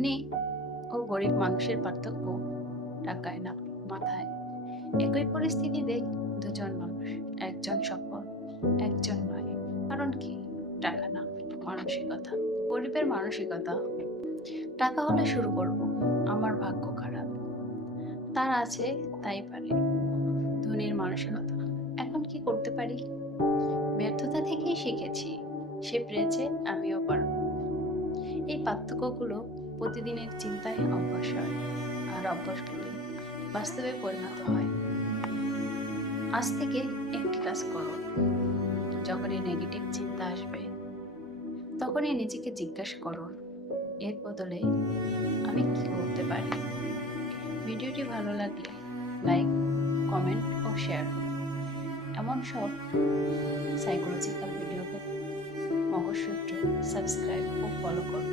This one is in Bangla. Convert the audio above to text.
ধনী ও গরিব মানুষের পার্থক্য টাকায় না, মাথায়। একই পরিস্থিতিতে দুজন মানুষ, একজন সফল, একজন নয়। কারণ কি? টাকা না, মানসিকতা। গরিবের মানসিকতা, টাকা হলে শুরু করব, আমার ভাগ্য খারাপ, তার আছে তাই পারে। ধনীর মানসিকতা, এখন কি করতে পারি? ব্যর্থতা থেকেই শিখেছি, সে পেরেছে, আমিও পারব। এই পার্থক্যগুলো প্রতিদিনের চিন্তায় অভ্যাস হয়, আর অভ্যাসগুলো বাস্তবে পরিণত হয়। আজ থেকে একটি কাজ করো, যখনই নেগেটিভ চিন্তা আসবে তখনই নিজেকে জিজ্ঞাসা করো, এর বদলে আমি কি করতে পারি। ভিডিওটি ভালো লাগলে লাইক, কমেন্ট ও শেয়ার করুন। এমন সব সাইকোলজিক্যাল ভিডিও পেতে মগজসূত্র সাবস্ক্রাইব ও ফলো করুন।